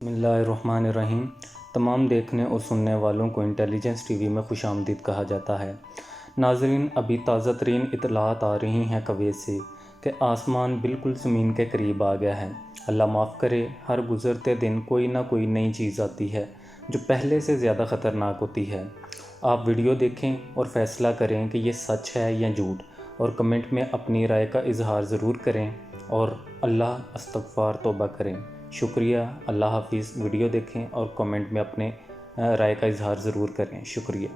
बिस्मिल्लाहिर्रहमानिर्रहीम। तमाम देखने और सुनने वालों को इंटेलिजेंस टीवी में खुशामदीद कहा जाता है। नाज़रीन, अभी ताज़ा तरीन इतलात आ रही हैं कुवैत से कि आसमान बिल्कुल ज़मीन के करीब आ गया है। अल्लाह माफ़ करे, हर गुज़रते दिन कोई ना कोई नई चीज़ आती है जो पहले से ज़्यादा ख़तरनाक होती है। आप वीडियो देखें और फ़ैसला करें कि ये सच है या झूठ, और कमेंट में अपनी राय का इजहार ज़रूर करें और अल्लाह अस्तग़फ़ार तौबा करें। शुक्रिया। अल्लाह हाफ़िज़। वीडियो देखें और कमेंट में अपने राय का इजहार ज़रूर करें। शुक्रिया।